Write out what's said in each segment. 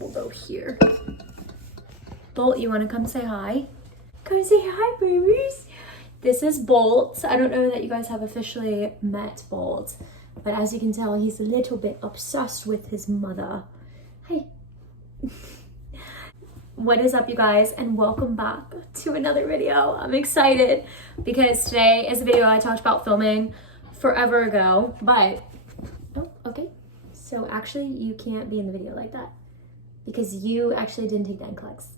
we'll go here. Bolt, you want to come say hi? Come say hi, babies. This is Bolt. I don't know that you guys have officially met Bolt, but as you can tell, he's a little bit obsessed with his mother. Hi. What is up, you guys, and welcome back to another video. I'm excited because today is a video I talked about filming forever ago, but oh, okay. So actually you can't be in the video like that because you actually didn't take the NCLEX.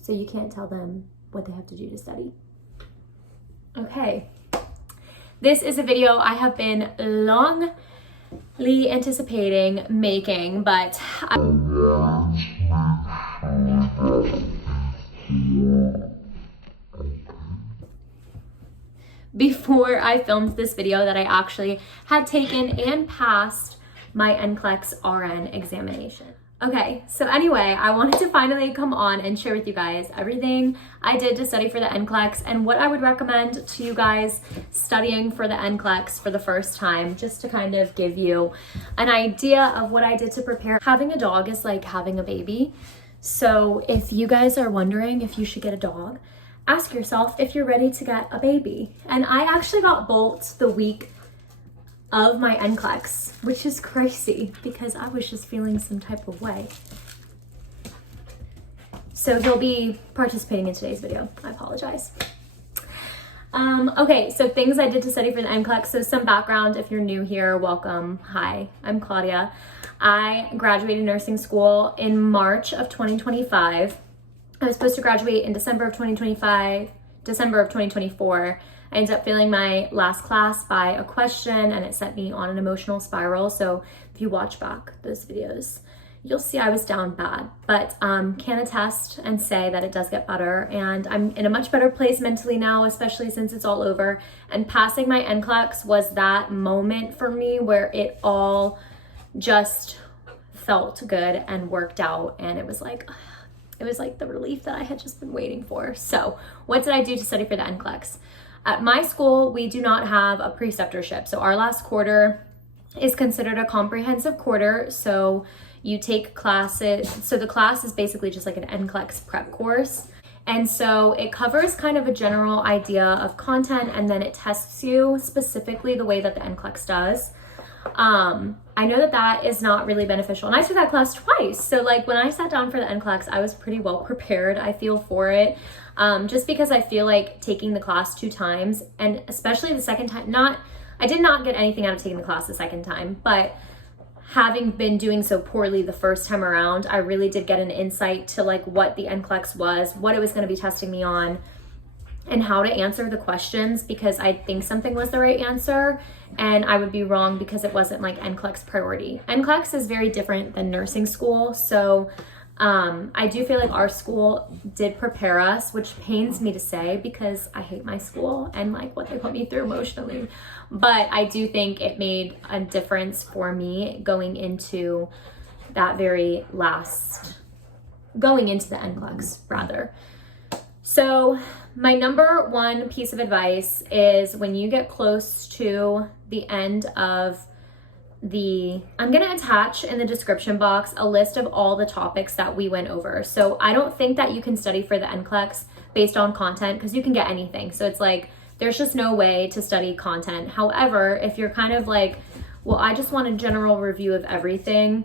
So you can't tell them what they have to do to study. Okay, this is a video I have been longly anticipating making, but before I filmed this video that I actually had taken and passed my NCLEX RN examination. Okay, so anyway, I wanted to finally come on and share with you guys everything I did to study for the NCLEX and what I would recommend to you guys studying for the NCLEX for the first time, just to kind of give you an idea of what I did to prepare. Having a dog is like having a baby. So if you guys are wondering if you should get a dog, ask yourself if you're ready to get a baby. And I actually got Bolt the week of my NCLEX, which is crazy because I was just feeling some type of way. So he'll be participating in today's video. I apologize. Okay, so things I did to study for the NCLEX. So some background, if you're new here, welcome. Hi, I'm Claudia. I graduated nursing school in March of 2025. I was supposed to graduate in December of 2024. I ended up failing my last class by a question and it sent me on an emotional spiral. So if you watch back those videos, you'll see I was down bad, but can attest and say that it does get better. And I'm in a much better place mentally now, especially since it's all over. And passing my NCLEX was that moment for me where it all just felt good and worked out. And it was like the relief that I had just been waiting for. So what did I do to study for the NCLEX? At my school, we do not have a preceptorship. So our last quarter is considered a comprehensive quarter. So you take classes. So the class is basically just like an NCLEX prep course. And so it covers kind of a general idea of content and then it tests you specifically the way that the NCLEX does. I know that that is not really beneficial. And I took that class twice. So like when I sat down for the NCLEX, I was pretty well prepared. I feel for it. Just because I feel like taking the class 2 times and especially the second time, I did not get anything out of taking the class the second time, but having been doing so poorly the first time around, I really did get an insight to like what the NCLEX was, what it was going to be testing me on, and how to answer the questions because I think something was the right answer and I would be wrong because it wasn't like NCLEX priority. NCLEX is very different than nursing school. So I do feel like our school did prepare us, which pains me to say because I hate my school and like what they put me through emotionally. But I do think it made a difference for me going into the NCLEX rather. So my number one piece of advice is when you get close to the end of I'm going to attach in the description box a list of all the topics that we went over. So I don't think that you can study for the NCLEX based on content because you can get anything. So it's like, there's just no way to study content. However, if you're kind of like, well, I just want a general review of everything.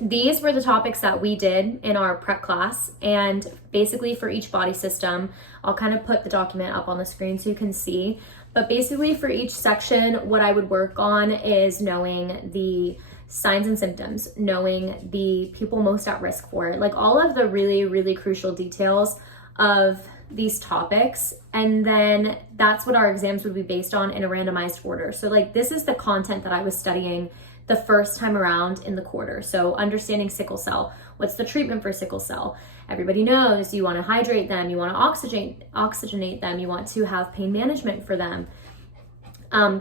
These were the topics that we did in our prep class. And basically for each body system, I'll kind of put the document up on the screen so you can see. But basically for each section, what I would work on is knowing the signs and symptoms, knowing the people most at risk for it, like all of the really, really crucial details of these topics. And then that's what our exams would be based on in a randomized order. So like this is the content that I was studying the first time around in the quarter. So understanding sickle cell, what's the treatment for sickle cell? Everybody knows you want to hydrate them, you want to oxygenate them, you want to have pain management for them.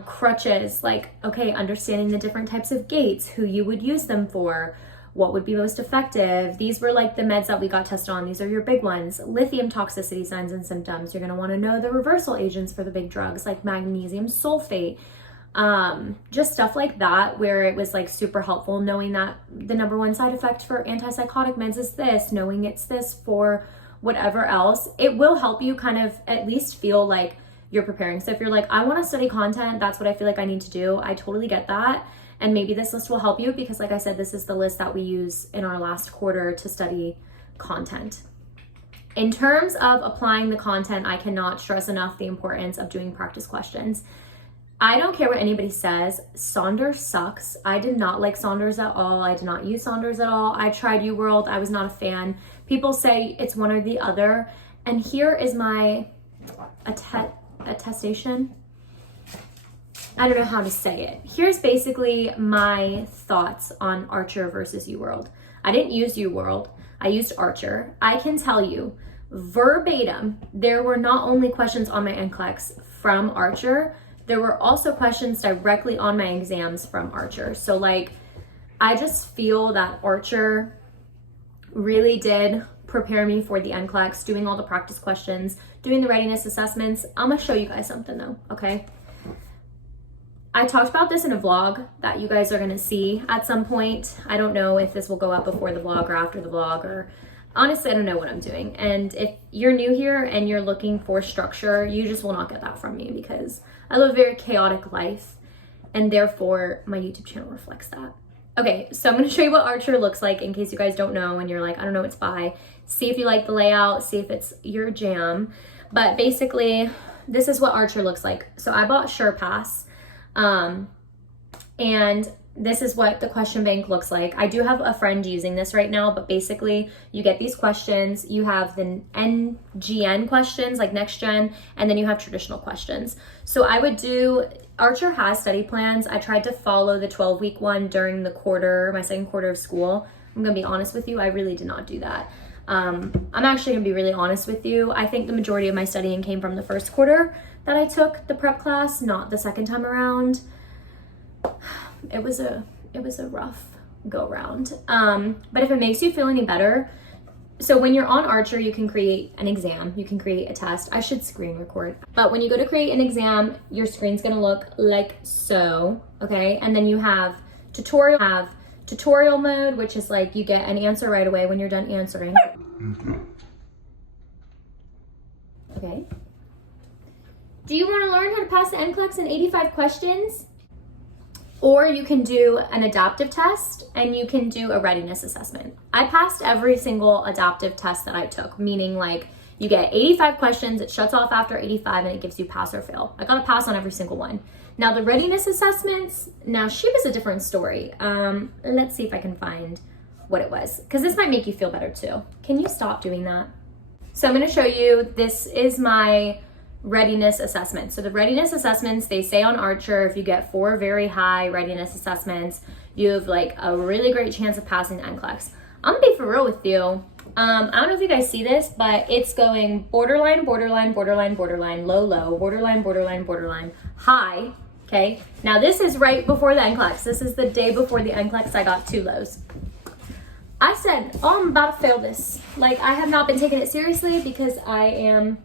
Crutches, like, okay, understanding the different types of gaits, who you would use them for, what would be most effective. These were like the meds that we got tested on. These are your big ones. Lithium toxicity signs and symptoms. You're going to want to know the reversal agents for the big drugs like magnesium sulfate. just stuff like that, where it was like super helpful knowing that the number one side effect for antipsychotic meds is this, knowing it's this for whatever else. It will help you kind of at least feel like you're preparing. So if you're like, I want to study content, that's what I feel like I need to do, I totally get that. And maybe this list will help you, because like I said, this is the list that we use in our last quarter to study content. In terms of applying the content, I cannot stress enough the importance of doing practice questions. I don't care what anybody says, Saunders sucks. I did not like Saunders at all. I did not use Saunders at all. I tried UWorld, I was not a fan. People say it's one or the other. And here is my attestation. I don't know how to say it. Here's basically my thoughts on Archer versus UWorld. I didn't use UWorld, I used Archer. I can tell you verbatim, there were not only questions on my NCLEX from Archer, there were also questions directly on my exams from Archer. So like, I just feel that Archer really did prepare me for the NCLEX, doing all the practice questions, doing the readiness assessments. I'm gonna show you guys something though, okay? I talked about this in a vlog that you guys are gonna see at some point. I don't know if this will go up before the vlog or after the vlog, or honestly, I don't know what I'm doing. And if you're new here and you're looking for structure, you just will not get that from me, because I live a very chaotic life, and therefore my YouTube channel reflects that. Okay, so I'm gonna show you what Archer looks like in case you guys don't know and you're like, I don't know what it's by. See if you like the layout, see if it's your jam. But basically, this is what Archer looks like. So I bought SurePass, and this is what the question bank looks like. I do have a friend using this right now, but basically you get these questions, you have the NGN questions, like next gen, and then you have traditional questions. So I would do, Archer has study plans. I tried to follow the 12-week one during the quarter, my second quarter of school. I'm gonna be honest with you, I really did not do that. I'm actually gonna be really honest with you. I think the majority of my studying came from the first quarter that I took the prep class, not the second time around. It was a rough go round. But if it makes you feel any better, so when you're on Archer, you can create an exam, you can create a test. I should screen record. But when you go to create an exam, your screen's gonna look like so, okay? And then you have tutorial mode, which is like you get an answer right away when you're done answering. Okay. Do you want to learn how to pass the NCLEX in 85 questions? Or you can do an adaptive test and you can do a readiness assessment. I passed every single adaptive test that I took, meaning like you get 85 questions, it shuts off after 85 and it gives you pass or fail. I got a pass on every single one. Now the readiness assessments, now she was a different story. Let's see if I can find what it was, because this might make you feel better too. Can you stop doing that? So I'm gonna show you, this is my readiness assessment. So the readiness assessments, they say on Archer, if you get 4 very high readiness assessments, you have like a really great chance of passing the NCLEX. I'm gonna be for real with you. I don't know if you guys see this, but it's going borderline, borderline, borderline, borderline, low, low, borderline, borderline, borderline, high, okay? Now this is right before the NCLEX. This is the day before the NCLEX, I got 2 lows. I said, oh, I'm about to fail this. Like, I have not been taking it seriously because I am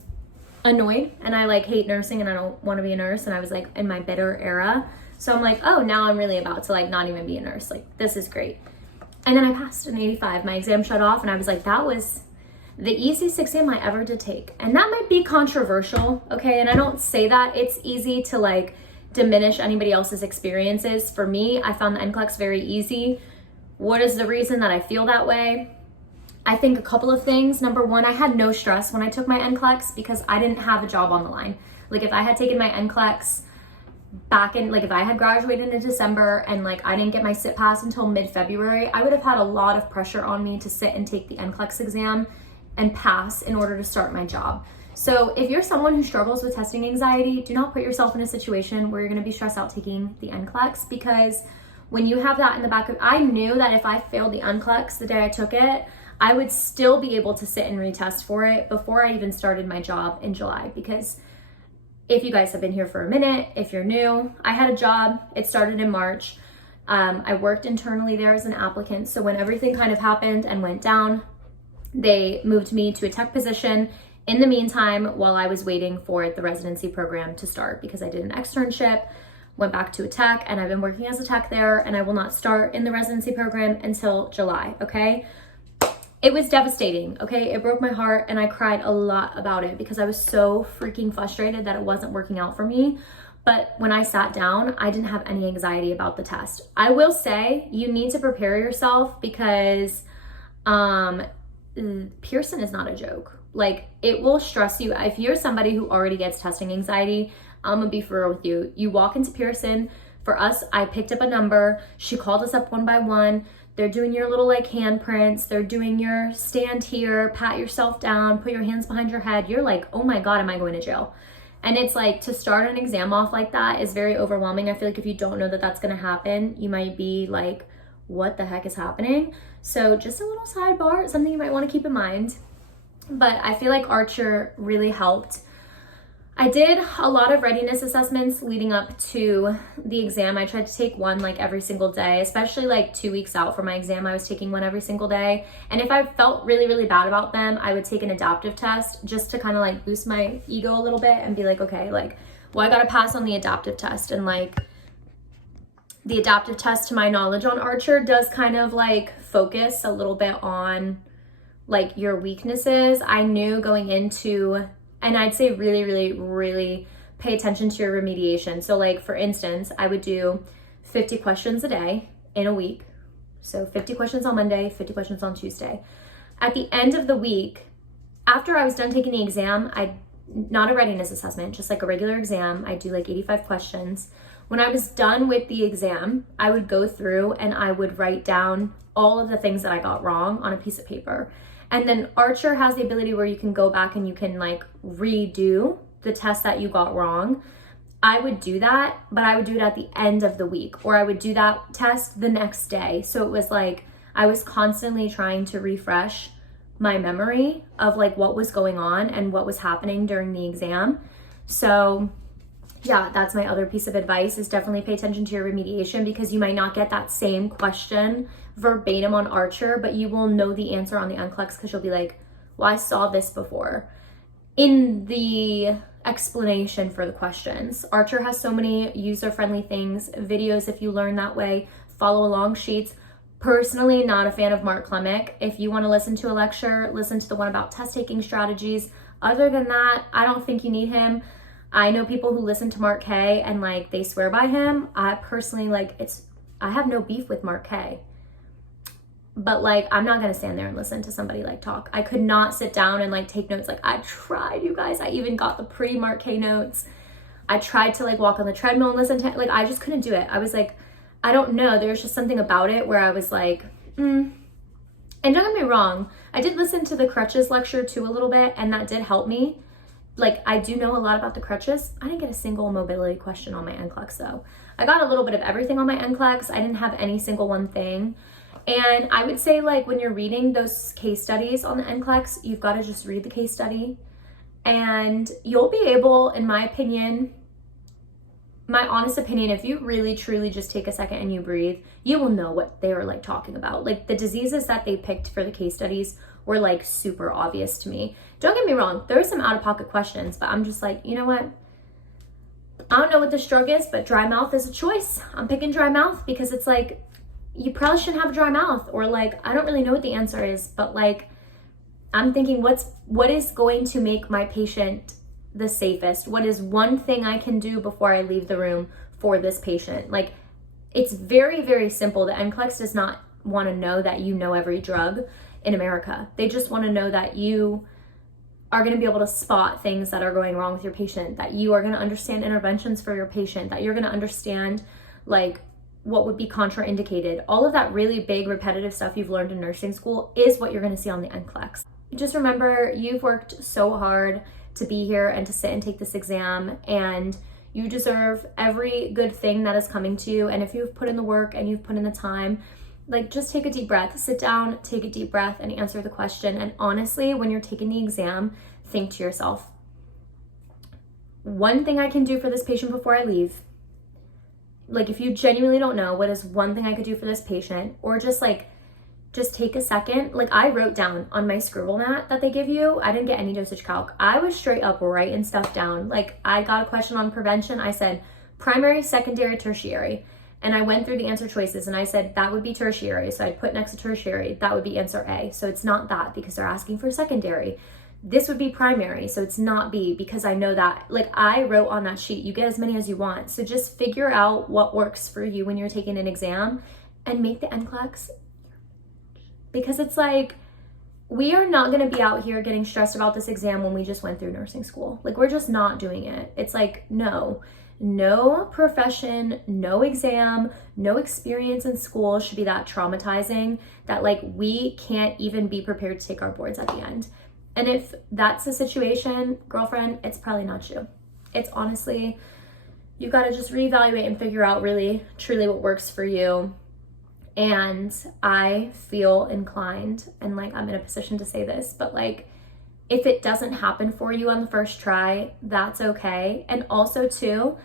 annoyed and I like hate nursing and I don't want to be a nurse, and I was like in my bitter era. So I'm like, oh, now I'm really about to like not even be a nurse. Like, this is great. And then I passed an 85. My exam shut off and I was like, that was the easiest exam I ever did take. And that might be controversial, okay? And I don't say that. It's easy to like diminish anybody else's experiences. For me, I found the NCLEX very easy. What is the reason that I feel that way? I think a couple of things. Number one, I had no stress when I took my NCLEX because I didn't have a job on the line. Like if I had taken my NCLEX back in, like if I had graduated in December and like I didn't get my sit pass until mid-February, I would have had a lot of pressure on me to sit and take the NCLEX exam and pass in order to start my job. So if you're someone who struggles with testing anxiety, do not put yourself in a situation where you're gonna be stressed out taking the NCLEX, because when you have that in the back of, I knew that if I failed the NCLEX the day I took it, I would still be able to sit and retest for it before I even started my job in July. Because if you guys have been here for a minute, if you're new, I had a job, it started in March. I worked internally there as an applicant. So when everything kind of happened and went down, they moved me to a tech position in the meantime while I was waiting for the residency program to start, because I did an externship went back to a tech, and I've been working as a tech there, and I will not start in the residency program until July, okay? It was devastating, okay? It broke my heart, and I cried a lot about it because I was so freaking frustrated that it wasn't working out for me. But when I sat down, I didn't have any anxiety about the test. I will say you need to prepare yourself because Pearson is not a joke. Like, it will stress you. If you're somebody who already gets testing anxiety, I'm gonna be for real with you. You walk into Pearson. For us, I picked up a number. She called us up one by one. They're doing your little like handprints. They're doing your stand here, pat yourself down, put your hands behind your head. You're like, oh my God, am I going to jail? And it's like, to start an exam off like that is very overwhelming. I feel like if you don't know that that's gonna happen, you might be like, what the heck is happening? So just a little sidebar, something you might wanna keep in mind. But I feel like Archer really helped. I did a lot of readiness assessments leading up to the exam. I tried to take one like every single day, especially like 2 weeks out from my exam. I was taking one every single day. And if I felt really, really bad about them, I would take an adaptive test just to kind of like boost my ego a little bit and be like, okay, like, well, I got to pass on the adaptive test. And like, the adaptive test, to my knowledge on Archer, does kind of like focus a little bit on like your weaknesses. I knew going into, and I'd say really, really, really pay attention to your remediation. So like, for instance, I would do 50 questions a day in a week. So 50 questions on Monday, 50 questions on Tuesday. At the end of the week, after I was done taking the exam, not a readiness assessment, just like a regular exam, I do like 85 questions. When I was done with the exam, I would go through and I would write down all of the things that I got wrong on a piece of paper. And then Archer has the ability where you can go back and you can like redo the test that you got wrong. I would do that, but I would do it at the end of the week, or I would do that test the next day. So it was like, I was constantly trying to refresh my memory of like what was going on and what was happening during the exam. So yeah, that's my other piece of advice, is definitely pay attention to your remediation, because you might not get that same question verbatim on Archer, but you will know the answer on the NCLEX because you'll be like, well, I saw this before. In the explanation for the questions, Archer has so many user-friendly things, videos if you learn that way, follow along sheets. Personally, not a fan of Mark Klemick. If you want to listen to a lecture, listen to the one about test taking strategies. Other than that, I don't think you need him. I know people who listen to Mark K and like they swear by him. I personally I have no beef with Mark K. But like, I'm not gonna stand there and listen to somebody like talk. I could not sit down and like take notes. Like, I tried, you guys. I even got the pre-Mark K notes. I tried to like walk on the treadmill and listen to, like, I just couldn't do it. I was like, I don't know. There's just something about it where I was like, And don't get me wrong, I did listen to the crutches lecture too a little bit, and that did help me. Like, I do know a lot about the crutches. I didn't get a single mobility question on my NCLEX though. I got a little bit of everything on my NCLEX. I didn't have any single one thing. And I would say, like, when you're reading those case studies on the NCLEX, you've got to just read the case study, and you'll be able, in my opinion, my honest opinion, if you really truly just take a second and you breathe, you will know what they were like talking about. Like, the diseases that they picked for the case studies were like super obvious to me. Don't get me wrong, there were some out-of-pocket questions, but I'm just like, you know what? I don't know what this drug is, but dry mouth is a choice. I'm picking dry mouth because it's like, you probably shouldn't have a dry mouth, or like, I don't really know what the answer is, but like, I'm thinking, what is going to make my patient the safest? What is one thing I can do before I leave the room for this patient? Like, it's very, very simple. The NCLEX does not want to know that you know every drug in America. They just want to know that you are going to be able to spot things that are going wrong with your patient, that you are going to understand interventions for your patient, that you're going to understand like what would be contraindicated. All of that really big repetitive stuff you've learned in nursing school is what you're going to see on the NCLEX. Just remember, you've worked so hard to be here and to sit and take this exam, and you deserve every good thing that is coming to you. And if you've put in the work and you've put in the time, like, just take a deep breath, sit down, take a deep breath, and answer the question. And honestly, when you're taking the exam, think to yourself, one thing I can do for this patient before I leave. Like, if you genuinely don't know, what is one thing I could do for this patient? Or just take a second. Like, I wrote down on my scribble mat that they give you, I didn't get any dosage calc. I was straight up writing stuff down. Like, I got a question on prevention. I said, primary, secondary, tertiary. And I went through the answer choices and I said that would be tertiary. So I'd put next to tertiary, that would be answer A. So it's not that because they're asking for secondary. This would be primary, so it's not B because I know that. Like, I wrote on that sheet, you get as many as you want. So just figure out what works for you when you're taking an exam and make the NCLEX. Because it's like, we are not going to be out here getting stressed about this exam when we just went through nursing school. Like, we're just not doing it. It's like, no profession, no exam, no experience in school should be that traumatizing that like we can't even be prepared to take our boards at the end. And if that's the situation, girlfriend, it's probably not you. It's honestly, you got to just reevaluate and figure out really, truly what works for you. And I feel inclined, and like I'm in a position to say this, but like if it doesn't happen for you on the first try, that's okay. And also too,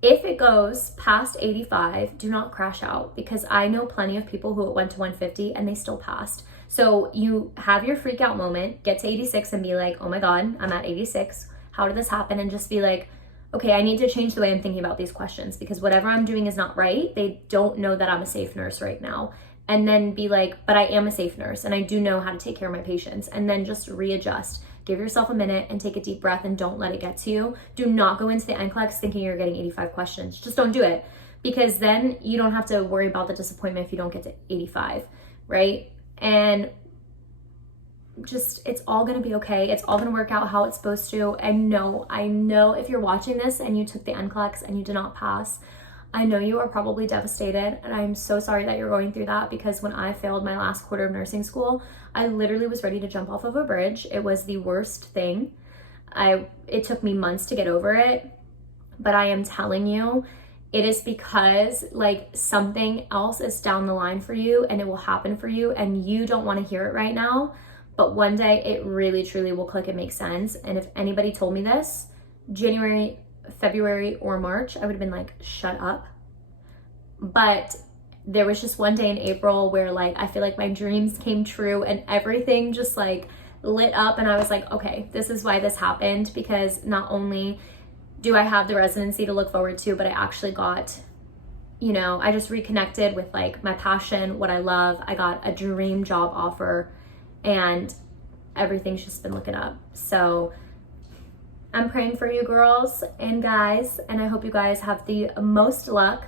if it goes past 85, do not crash out, because I know plenty of people who went to 150 and they still passed. So you have your freak out moment, get to 86 and be like, oh my God, I'm at 86. How did this happen? And just be like, okay, I need to change the way I'm thinking about these questions because whatever I'm doing is not right. They don't know that I'm a safe nurse right now. And then be like, but I am a safe nurse and I do know how to take care of my patients. And then just readjust. Give yourself a minute and take a deep breath and don't let it get to you. Do not go into the NCLEX thinking you're getting 85 questions. Just don't do it, because then you don't have to worry about the disappointment if you don't get to 85, right? And just, it's all gonna be okay. It's all gonna work out how it's supposed to. And no, I know if you're watching this and you took the NCLEX and you did not pass, I know you are probably devastated, and I'm so sorry that you're going through that, because when I failed my last quarter of nursing school, I literally was ready to jump off of a bridge. It was the worst thing. It took me months to get over it, but I am telling you, it is because like something else is down the line for you and it will happen for you, and you don't want to hear it right now, but one day it really truly will click and make sense. And if anybody told me this January, February, or March, I would have been like, shut up. But there was just one day in April where like I feel like my dreams came true and everything just like lit up, and I was like, okay, this is why this happened, because not only do I have the residency to look forward to, but I actually got, you know, I just reconnected with like my passion, what I love. I got a dream job offer and everything's just been looking up. So I'm praying for you girls and guys, and I hope you guys have the most luck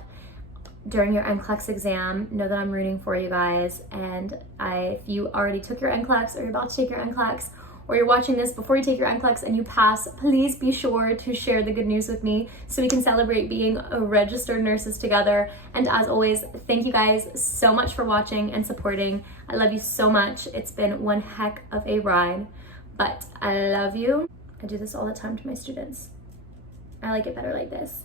during your NCLEX exam. Know that I'm rooting for you guys. And if you already took your NCLEX or you're about to take your NCLEX, or you're watching this before you take your NCLEX and you pass, please be sure to share the good news with me so we can celebrate being registered nurses together. And as always, thank you guys so much for watching and supporting. I love you so much. It's been one heck of a ride, but I love you. I do this all the time to my students. I like it better like this.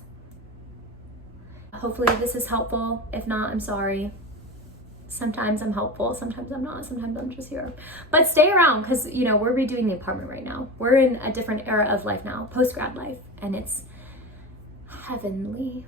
Hopefully this is helpful. If not, I'm sorry. Sometimes I'm helpful, sometimes I'm not, sometimes I'm just here. But stay around, because you know, we're redoing the apartment right now. We're in a different era of life now, post-grad life, and it's heavenly.